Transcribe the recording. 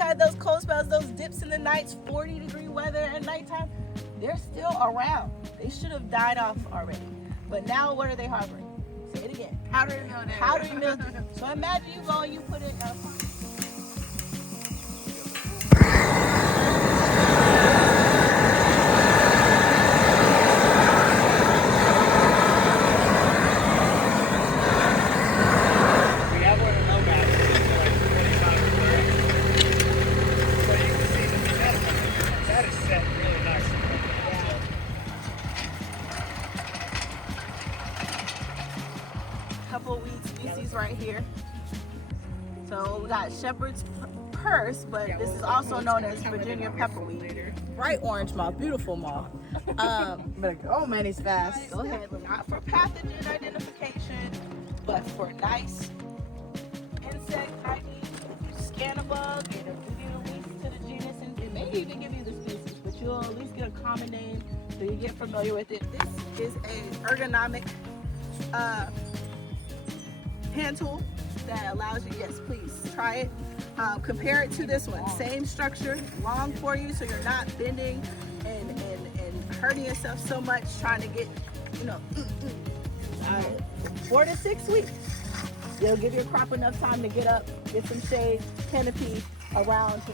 had those cold spells, those dips in the nights, 40-degree weather at nighttime, they're still around. They should have died off already. But now what are they harboring? Say it again. Powdery mildew. Powdery mildew. So imagine you go and you put it right here. So we got shepherd's purse, but this is also known as Virginia pepperweed. Bright orange moth, beautiful moth. Oh man, he's fast. Go ahead, not for pathogen identification, but for nice insect ID. You scan a bug, it'll give you a link to the genus, and it may even give you the species, but you'll at least get a common name so you get familiar with it. This is a ergonomic hand tool that allows you, yes please try it, compare it to this one, same structure, long for you so you're not bending and hurting yourself so much trying to get 4 to 6 weeks. It'll give your crop enough time to get up, get some shade, canopy around to